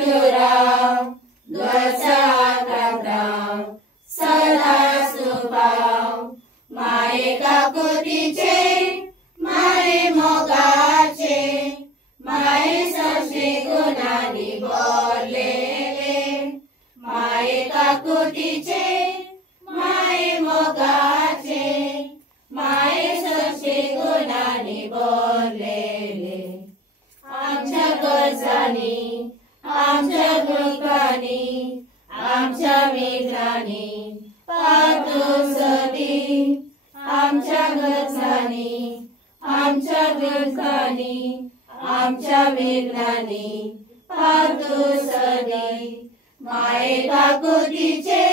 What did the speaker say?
तुराव द्वसाकाराव सदा सुभाव माये काकुतीचे माये मोगाचे माये सबसे गुणांनी भरलेले माये काकुतीचे माये मोगाचे माये सबसे गुणांनी भरलेले आमच्या गरजांनी आमच्या दुःखांनी आमच्या विघ्नांनी पावतो सदी आमच्या गरजांनी आमच्या दुःखांनी आमच्या विघ्नांनी पावतो सदी माये काकुतीचे